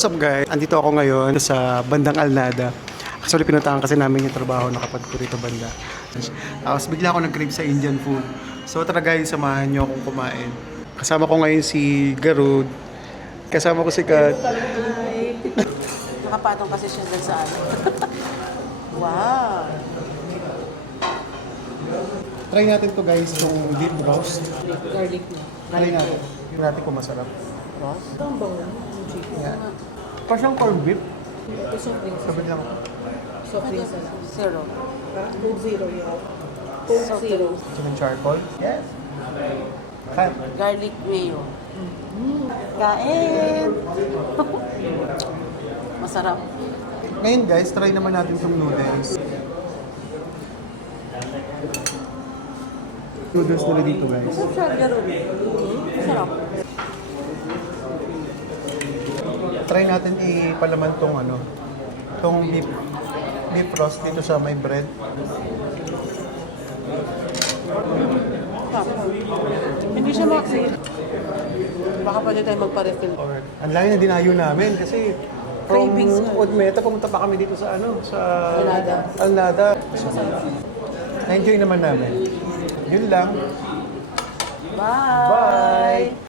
What's up guys? Andito ako ngayon sa bandang Alnada. Actually pinuntahan kasi namin yung trabaho na kapag ko rito banda. Tapos bigla ako nag-crave sa Indian food. So tara guys, samahan nyo akong kumain. Kasama ko ngayon si Garud. Kasama ko si Kat. Nakapatong kasi siya dyan sa ano. Wow! Try natin to guys, yung beef roast. Garlic na. Try natin. Tingnan natin kung masarap. Roast? Ito ang bango. Yeah. Parang corned beef. Soft drinks. Sabi lang. Soft drinks na lang. Zero. Coke Zero yun. Coke Zero. Chicken charcoal. Yes. Kat. Garlic mayo. Kain! Masarap. Ngayon guys, try naman natin itong noodles. Noodles nila dito guys. Masarap siya, Garud. Masarap. Try natin ipalaman tong ano, tong beef roast dito sa may bread. Hindi siya maxi. Baka pwede tayo magpa-refill. Or ang layo na dinayo namin kasi from Cravings nga. Udmeta pumunta pa kami dito sa ano, sa Alnada. Alnada. Na-enjoy naman namin. Yun lang. Bye! Bye!